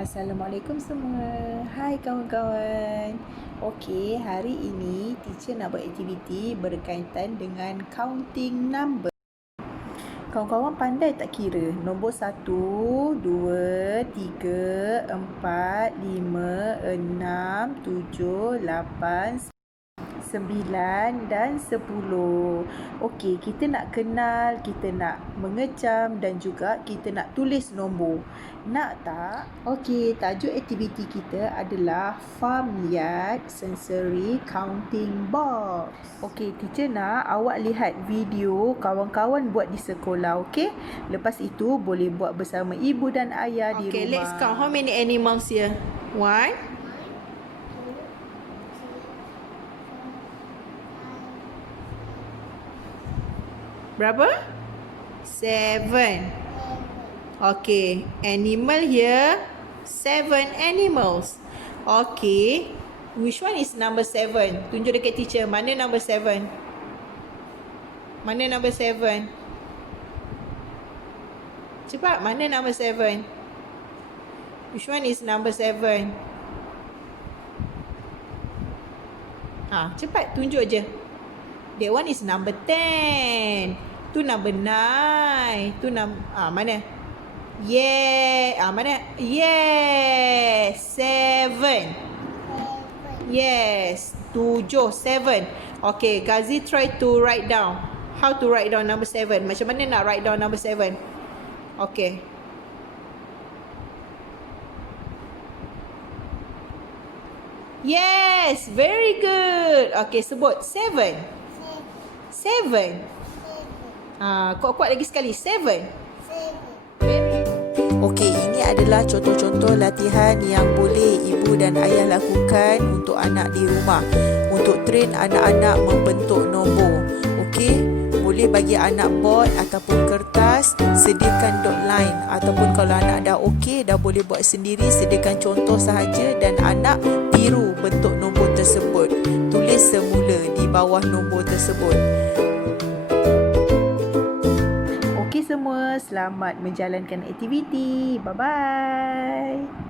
Assalamualaikum semua. Hai kawan-kawan. Okey, hari ini teacher nak buat aktiviti berkaitan dengan counting number. Kawan-kawan pandai tak kira? Nombor 1, 2, 3, 4, 5, 6, 7, 8, 9 dan 10. Okey, kita nak kenal, kita nak mengecam dan juga kita nak tulis nombor. Nak tak? Okey, tajuk aktiviti kita adalah Familiar Sensory Counting Box. Okey, teacher nak awak lihat video kawan-kawan buat di sekolah, okey? Lepas itu boleh buat bersama ibu dan ayah di rumah. Okay, let's count. How many animals here? 1, berapa? 7. Okay, animal here, 7 animals. Okay, which one is number 7? Tunjuk dekat teacher, mana number 7? Mana number 7? Cepat, mana number 7? Which one is number 7? Cepat, tunjuk je. That one is number 10. Tu number 9. Tu mana? Mana? Yes. 7. Yes. 7. 7. Okay, Gazi try to write down. How to write down number 7? Macam mana nak write down number 7? Okay. Yes, very good. Okay, sebut 7. 7. Kuat-kuat lagi sekali. 7. Okey, ini adalah contoh-contoh latihan yang boleh ibu dan ayah lakukan untuk anak di rumah, untuk train anak-anak membentuk nombor. Okey, boleh bagi anak board ataupun kertas, sediakan dot line, ataupun kalau anak dah okey, dah boleh buat sendiri, sediakan contoh sahaja dan anak tiru bentuk nombor tersebut. Tulis semula di bawah nombor tersebut. Okey semua, selamat menjalankan aktiviti. Bye-bye.